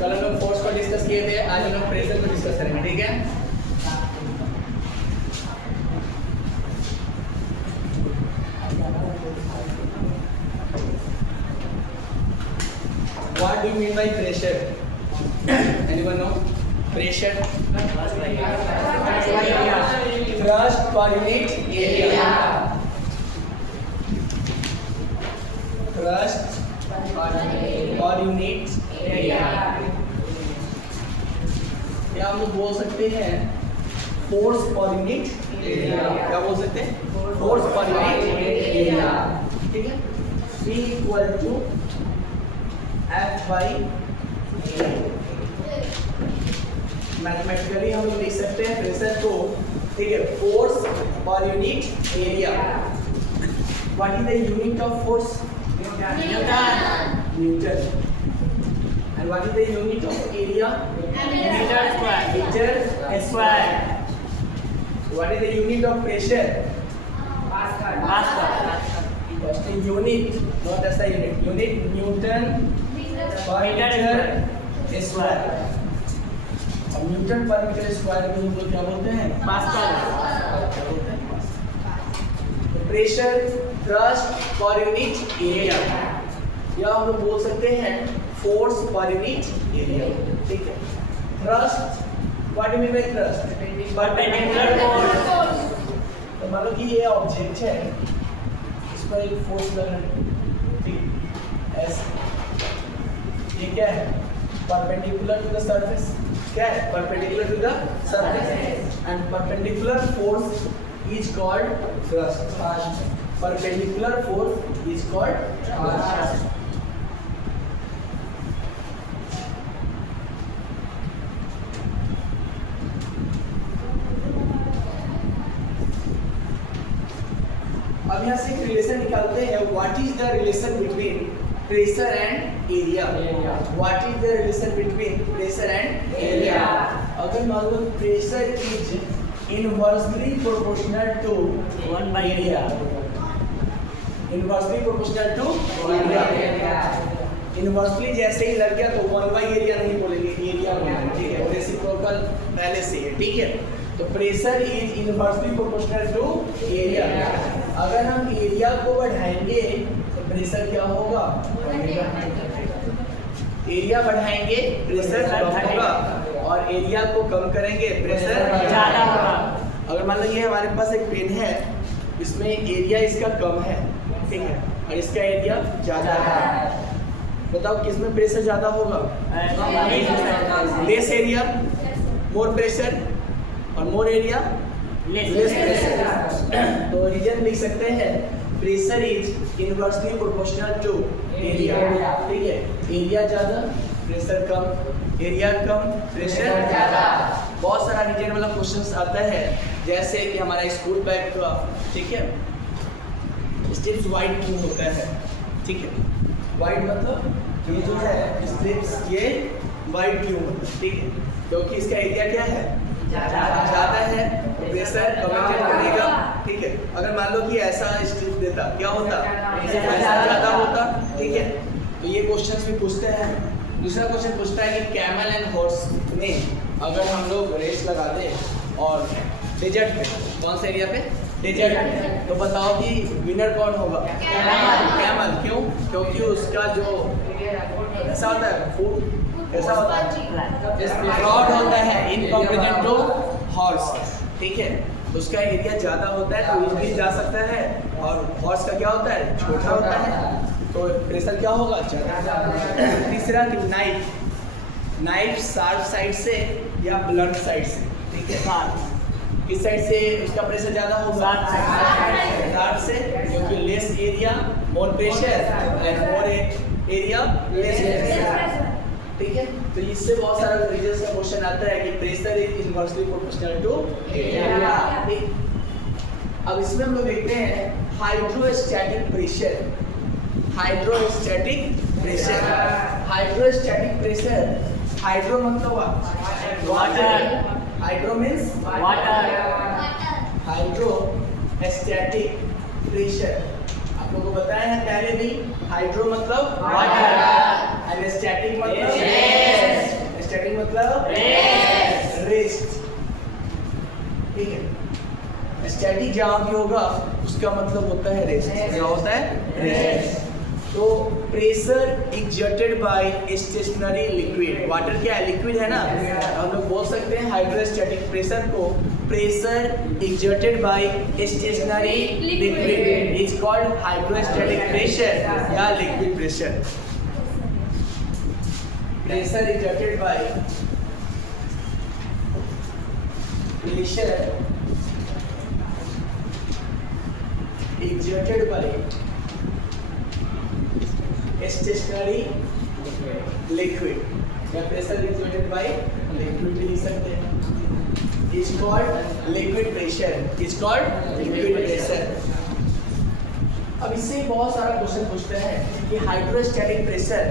कल हम लोग फोर्स को डिस्कस किए थे, आज हम लोग प्रेशर को डिस्कस करेंगे, ठीक है। What do you mean by pressure? Anyone know? Pressure? Thrust per unit area. Thrust per unit area. क्या हम लोग बोल सकते हैं फोर्स पर यूनिट एरिया? क्या बोल सकते हैं? फोर्स पर यूनिट एरिया, ठीक है। P equal to F by A। Mathematically हम लोग लिख सकते हैं प्रेशर को, ठीक है, force per unit area. What is the unit of force? Newton. And what is the unit of area? Metre square. What is the unit of pressure? Pascal. That's the unit, not that's the unit. Unit Newton per meter square. और Newton पर metre square को हम लोग क्या बोलते हैं? Pascal. Pressure, thrust पर unit area, या हम लोग बोल सकते हैं फोर्स पर यूनिट एरिया, ठीक है। Thrust, what do you mean by thrust? Perpendicular force. तो मान लो कि ये ऑब्जेक्ट है, पर एक फोर्स लग रहा है, ठीक, ऐसे। ये क्या है? Perpendicular to the surface. क्या है? Perpendicular to the surface. And perpendicular force is called thrust. Perpendicular force is called thrust. अब यहाँ से एक रिलेशन निकालते हैं। What is the relation between pressure and area? What is the relation between pressure and area? अगर मान लो pressure is inversely proportional to 1 by area. Inversely proportional to area. Inversely जैसे ही लग गया तो 1 बाय एरिया नहीं बोलेंगे, एरिया बोलेंगे, ठीक है। रेसिप्रोकल पहले से है, ठीक है। तो pressure is inversely proportional to area. अगर हम एरिया को बढ़ाएंगे तो प्रेशर क्या होगा? एरिया बढ़ाएंगे प्रेशर कम होगा, और एरिया को कम करेंगे प्रेशर ज़्यादा होगा। अगर मान लो ये हमारे पास एक पेन है, इसमें एरिया इसका कम है, ठीक है, और इसका एरिया ज़्यादा है। बताओ किसमें प्रेशर ज़्यादा होगा? लेस एरिया मोर प्रेशर, और मोर एरिया लेस प्रेशर। तो रीजन लिख सकते हैं pressure is inversely proportional to area, ठीक है। एरिया ज़्यादा प्रेशर कम, एरिया कम प्रेशर ज़्यादा। बहुत सारा रीजन वाला क्वेश्चंस आता है, जैसे कि हमारा स्कूल बैग का, ठीक है, स्ट्रिप्स वाइट क्यों होता है? ठीक है, वाइट मतलब ये जो है स्ट्रिप्स ये वाइट क्यों होता है? ठीक है, क्योंकि इसका एरिया क्या है? ज़्यादा है, प्रेशर कमेंटेट करेगा, ठीक है। अगर मान लो कि ऐसा स्ट्रिप देता, क्या होता? ज़्यादा होता, ठीक है। तो ये क्वेश्चंस भी पूछते हैं। दूसरा क्वेश्चन पूछता है कि कैमल एंड हॉर्स में अगर हम लोग रेस लगा दें और डेजर्ट पे, कौन से एरिया पे? डेजर्ट में, तो बताओ कि विनर कौन होगा? कैमल। क्यों? क्योंकि उसका जो ऐसा होता है फूड कैसा होता है? ब्रॉड होता है इन कंपैरिजन टू हॉर्स, ठीक है। उसका एरिया ज़्यादा होता है तो इजीली जा सकता है, और हॉर्स का क्या होता है? छोटा होता है, तो प्रेशर क्या होगा? ज़्यादा। तीसरा कि नाइफ शार्प साइड से या ब्लंट साइड से, ठीक है। किस साइड से उसका प्रेशर ज़्यादा होगा? शार्प से, क्योंकि less area more pressure and more area less pressure, ठीक है। तो इससे बहुत सारा रीजंस का क्वेश्चन आता है कि pressure is inversely proportional to area. अब इसमें हम लोग देखते हैं hydrostatic pressure. Hydrostatic pressure, hydrostatic pressure, hydro मतलब water, hydro means water, hydrostatic pressure आप लोगों को बताया है पहले भी। हाइड्रो मतलब वाटर, एंड स्टैटिक मतलब जहाँ भी होगा उसका मतलब होता है रेस्ट। क्या होता है? रेस्ट। तो pressure exerted by stationary liquid, water क्या है? लिक्विड है ना, हम लोग बोल सकते हैं हाइड्रोस्टैटिक प्रेशर को pressure exerted by stationary liquid is called hydrostatic pressure या liquid pressure. Pressure exerted by pressure exerted by stationary liquid या pressure exerted by liquid भी लिख सकते हैं, is called liquid pressure, is called liquid pressure। अब इससे बहुत सारा क्वेश्चन पूछते हैं कि हाइड्रोस्टैटिक प्रेशर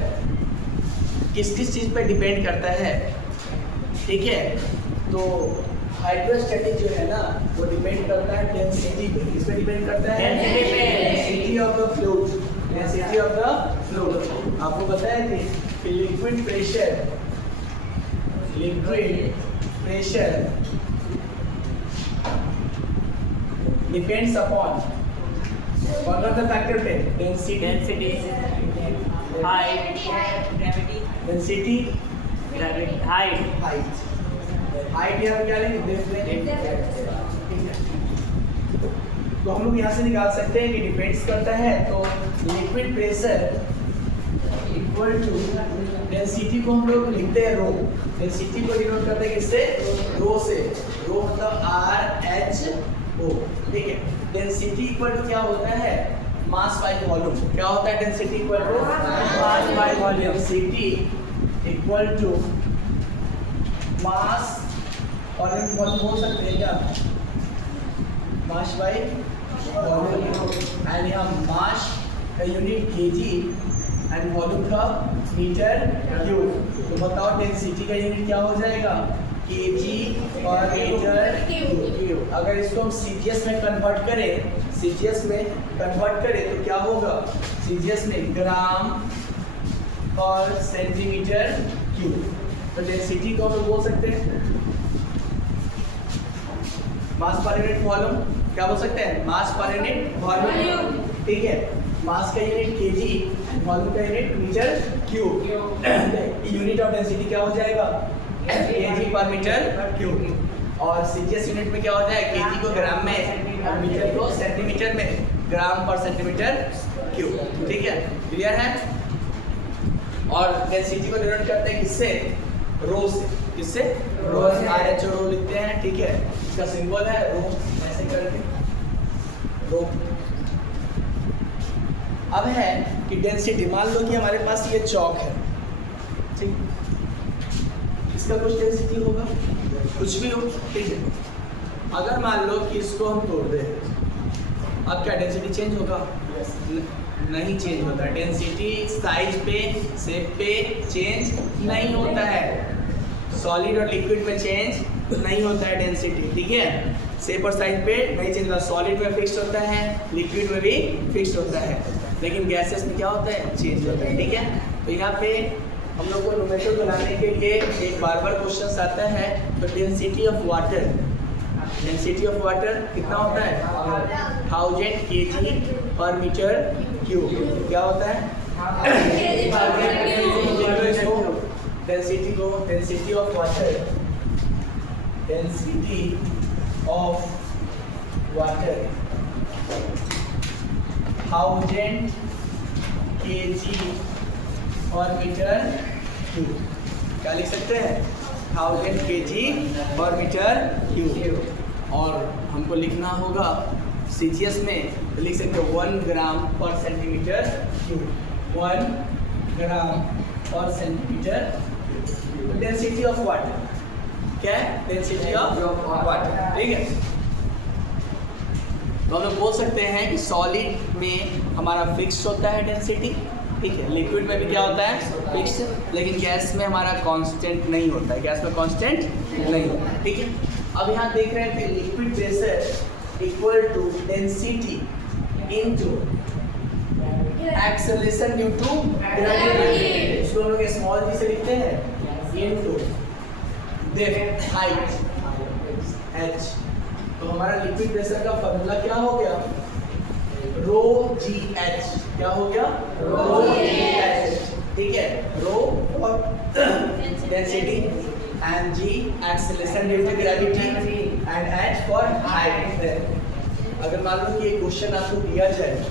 किस किस चीज पर डिपेंड करता है, ठीक है? तो हाइड्रोस्टैटिक जो है ना वो डिपेंड करता है डेंसिटी पे। किस पे डिपेंड करता है? Density of the fluid, density of the fluid. आपको बताया थी कि liquid pressure depends upon what are the factor पे? density, height, gravity, density, gravity, height यहाँ क्या लेंगे? तो हम लोग यहाँ से निकाल सकते हैं कि डिपेंड्स करता है, तो liquid pressure equal to density को हम लोग लिखते हैं रो। डेंसिटी को डिनोट करते हैं किससे? रो से। रो मतलब RHO, ठीक है? डेंसिटी इक्वल टू क्या होता है? Mass by volume. क्या होता है density equal to? Mass by volume. Density equal to mass और वॉल्यूम बोल सकते हैं क्या? मास बाय वॉल्यूम। एंड यहाँ मास का यूनिट केजी एंड वॉल्यूम का मीटर क्यूब। तो बताओ डेंसिटी का यूनिट क्या हो जाएगा? KG per metre cube. अगर इसको हम सीजीएस में कन्वर्ट करें तो क्या होगा? सीजीएस में ग्राम पर सेंटीमीटर क्यूब। तो डेंसिटी को हम बोल सकते हैं मास पर यूनिट वॉल्यूम। क्या बोल सकते हैं? मास पर यूनिट वॉल्यूम, ठीक है? मास का यूनिट केजी, वॉल्यूम का unit metre cube. Unit of density क्या हो जाएगा? KG per metre cube. और सीजीएस यूनिट में क्या होता है? केजी को ग्राम में और मीटर को सेंटीमीटर में, ग्राम पर सेंटीमीटर क्यूब, ठीक है? क्लियर है? और डेंसिटी को डिनोट करते हैं किससे? रो से। किससे? रो से। RHO रो लिखते हैं, ठीक है? इसका सिंबल है रो, ऐसे करके रो। अब है कि डेंसिटी, मान लो कि हमारे पास ये चौक है, ठीक? इसका कुछ डेंसिटी होगा, कुछ भी हो, ठीक है? अगर मान लो कि इसको हम तोड़ दें, अब क्या डेंसिटी चेंज होगा? नहीं चेंज होता। डेंसिटी साइज पे, शेप पे चेंज नहीं होता है। सॉलिड और लिक्विड में चेंज नहीं होता है डेंसिटी, ठीक है? शेप और साइज पे नहीं चेंज होता। सॉलिड में फिक्स होता है, लिक्विड में भी फिक्स होता है, लेकिन गैसेस में क्या होता है? चेंज होता है, ठीक है? तो यहाँ पे हम लोग को न्यूमेरिकल बनाने के लिए एक बार क्वेश्चन आता है। तो density of water, density of water कितना होता है? 1000 kg पर मीटर क्यूब। क्या होता है? डेंसिटी को, density of water, density of water 1000 kg पर मीटर क्यूब। क्या लिख सकते हैं? 1000 kg पर मीटर क्यूब। और हमको लिखना होगा सीजीएस में, तो लिख सकते हो 1 gram per centimetre cube. 1 gram per centimetre cube. Density of water क्या है? डेंसिटी ऑफ वाटर, ठीक है? तो हम लोग बोल सकते हैं कि सॉलिड में हमारा फिक्स होता है डेंसिटी, ठीक है? लिक्विड में भी क्या होता है? फिक्स। लेकिन गैस में हमारा कांस्टेंट नहीं होता है, गैस में कांस्टेंट नहीं होता है, ठीक है? अब यहाँ देख रहे थे liquid pressure equal to density into acceleration due to gravity. इसको हम लोग स्मॉल जी से लिखते हैं, इनटू डेप्थ हाइट h तो हमारा लिक्विड प्रेशर का फॉर्मूला क्या हो गया? Rho G H. क्या हो गया? Rho G H. ठीक है, रो और density and G acceleration due to gravity and H for height. अगर मान लो कि एक क्वेश्चन आपको दिया जाए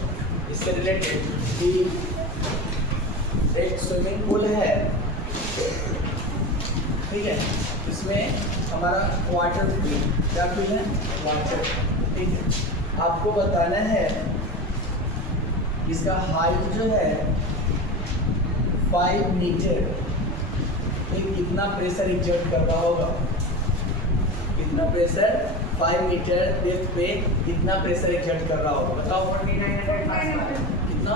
इससे रिलेटेड कि एक स्विमिंग पूल है, ठीक है, इसमें हमारा वाटर क्या फील है? वाटर। ठीक है, आपको बताना है इसका हाइट जो है 5 मीटर, ठीक, कितना प्रेशर एग्जर्ट कर रहा होगा? कितना प्रेशर 5 मीटर डेप्थ पे कितना प्रेशर एग्जर्ट कर रहा होगा? बताओ। 4900 कितना?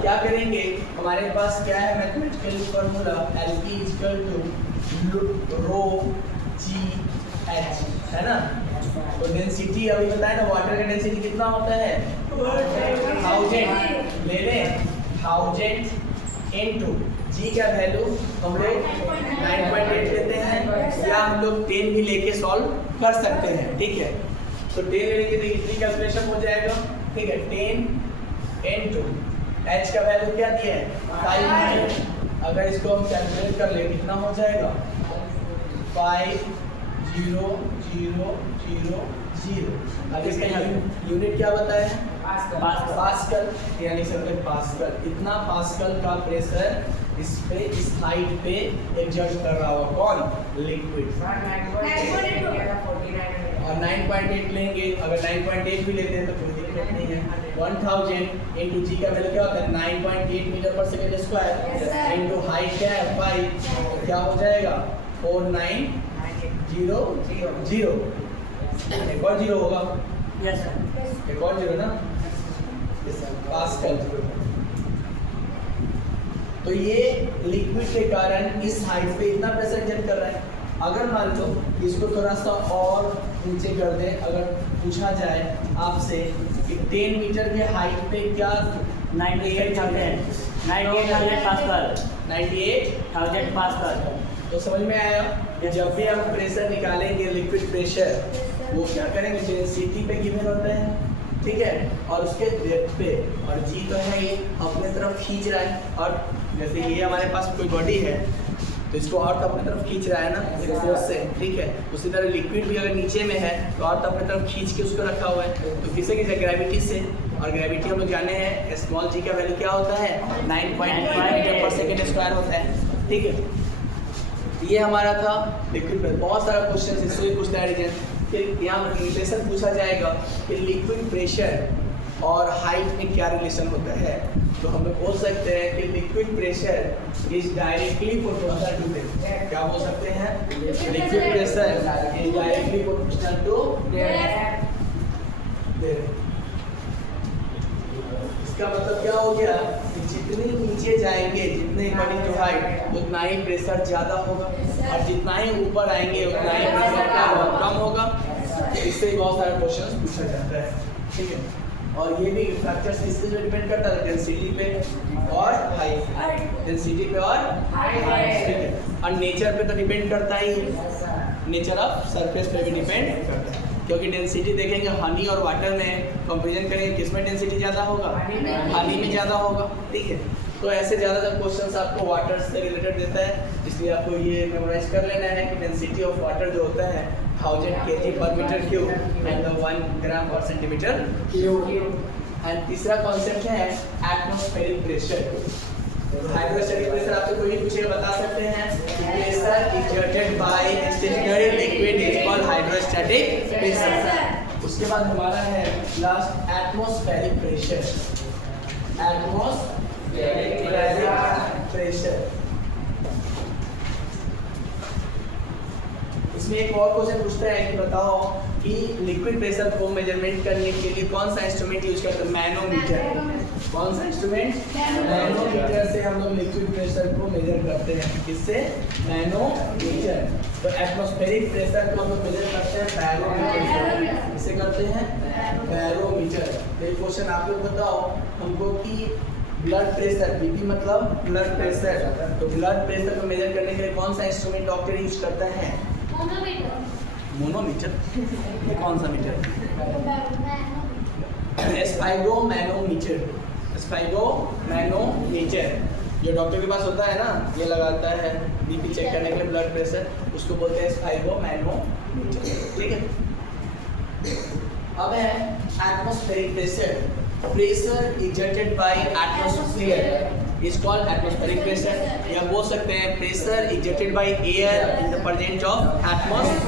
क्या करेंगे? हमारे पास क्या है मैथमेटिकल फॉर्मूला? LP = रो जी एच, है ना? तो डेंसिटी अभी बताया ना, वाटर का डेंसिटी कितना होता है? 1000। ले लें 1000 इनटू जी का वैल्यू हम लोग 9.8 लेते हैं, या हम लोग 10 भी लेके सॉल्व कर सकते हैं। ठीक है, तो 10 लेंगे तो इतनी कैलकुलेशन हो जाएगा। ठीक है, 10 इनटू एच का वैल्यू क्या दिया है? 5। अगर इसको हम कैलकुलेट कर ले कितना हो जाएगा? 5,0,0,0,0। अब इसका यूनिट क्या बताया है? पास्कल, यानी सकते पास्कल। इतना पास्कल का प्रेशर इस पे, इस हाइट पे एग्जर्ट कर रहा होगा कौन? लिक्विड। और 9.8 लेंगे, अगर 9.8 भी लेते हैं तो कोई दिक्कत नहीं है। 1000 इनटू जी का वैल्यू क्या होता है? 9.8 मीटर पर सेकंड स्क्वायर इनटू हाइट क्या है? 5, तो क्या हो जाएगा? 4900। एक और जीरो होगा। Yes sir. एक और जीरो ना, पास्कल। तो ये लिक्विड के कारण इस हाइट पे इतना प्रेशर एग्जर्ट कर रहा है। अगर मान लो इसको थोड़ा सा और नीचे कर दे, अगर पूछा जाए आपसे कि 10 मीटर के हाइट पे क्या 98,000 पास्कल। तो समझ में आया? जब भी हम प्रेशर निकालेंगे लिक्विड प्रेशर, वो क्या करेंगे? डेंसिटी पे गिवन होता है, ठीक है, और उसके डेप्थ पे, और जी तो है ये अपने तरफ खींच रहा है, और जैसे ये हमारे पास कोई बॉडी है तो इसको अर्थ अपने तरफ खींच रहा है ना, एक फोर्स से, ठीक है। उसी तरह लिक्विड भी अगर नीचे में है तो अर्थ अपने तरफ खींच के उसको रखा हुआ है, तो किससे खींचा? ग्रेविटी से। और ग्रेविटी हम लोग जाने हैं स्मॉल जी का वैल्यू क्या होता है? 9.5 मीटर पर सेकेंड स्क्वायर होता है। ठीक है, ये हमारा था लिक्विड प्रेशर। बहुत सारा क्वेश्चन इससे भी पूछता है रीजन। फिर यहाँ पर रिलेशन पूछा जाएगा कि लिक्विड प्रेशर और हाइट में क्या रिलेशन होता है। तो हम लोग बोल सकते हैं कि liquid pressure is directly proportional to depth. क्या बोल सकते हैं? Liquid pressure is directly proportional to depth. इसका मतलब क्या हो गया कि जितने नीचे जाएंगे, जितने अकॉर्डिंग टू हाइट, उतना ही प्रेशर ज़्यादा होगा, और जितना ही ऊपर आएंगे उतना ही प्रेशर क्या होगा? कम होगा। इससे बहुत सारे क्वेश्चंस पूछा जाता है। ठीक है, और ये भी फैक्टर्स किससे डिपेंड करता है? डेंसिटी पे और हाइट पे। डेंसिटी पे और हाइट, ठीक है, और नेचर पे तो डिपेंड करता ही, नेचर ऑफ सरफेस पे भी डिपेंड करता है। क्योंकि डेंसिटी देखेंगे हनी और वाटर में कंपेरिजन करेंगे, किसमें डेंसिटी ज़्यादा होगा? हनी में ज़्यादा होगा। ठीक है, तो ऐसे ज़्यादातर क्वेश्चंस आपको वाटर से रिलेटेड देता है, इसलिए आपको ये मेमोराइज कर लेना है कि डेंसिटी ऑफ वाटर जो होता है 1000 kg per meter cube and 1 gram per centimetre cube. And तीसरा कॉन्सेप्ट है एटमॉस्फेरिक प्रेशर। हाइड्रोस्टैटिक प्रेशर आपसे कोई भी पूछेगा बता सकते हैं कि pressure exerted by stationary liquid is called hydrostatic pressure. उसके बाद हमारा है last atmospheric pressure. Atmospheric pressure, इसमें एक और क्वेश्चन पूछता है कि बताओ कि लिक्विड प्रेशर को मेजरमेंट करने के लिए कौन सा इंस्ट्रूमेंट यूज करते हैं? मैनोमीटर। कौन सा इंस्ट्रूमेंट? मैनोमीटर से हम लोग लिक्विड प्रेशर को मेजर करते हैं। किससे? मैनोमीटर। तो एटमॉस्फेरिक प्रेशर को हम लोग मेजर करते हैं बैरोमीटर। किससे करते हैं? बैरोमीटर। तो क्वेश्चन आप लोग बताओ हमको कि ब्लड प्रेशर, बीपी मतलब ब्लड प्रेशर, तो ब्लड प्रेशर को मेजर करने के लिए कौन सा इंस्ट्रूमेंट डॉक्टर यूज करता है? मोनोमीटर, ये कौन सा मीटर? स्पाइरोमैनोमीटर, स्पाइरोमैनोमीटर जो डॉक्टर के पास होता है ना, ये लगाता है बीपी चेक करने के लिए, ब्लड प्रेशर, उसको बोलते हैं स्पाइरोमैनोमीटर। ठीक है, अब है atmospheric pressure. Pressure exerted by atmosphere is called atmospheric pressure, या बोल सकते हैं pressure exerted by air in the presence of atmosphere।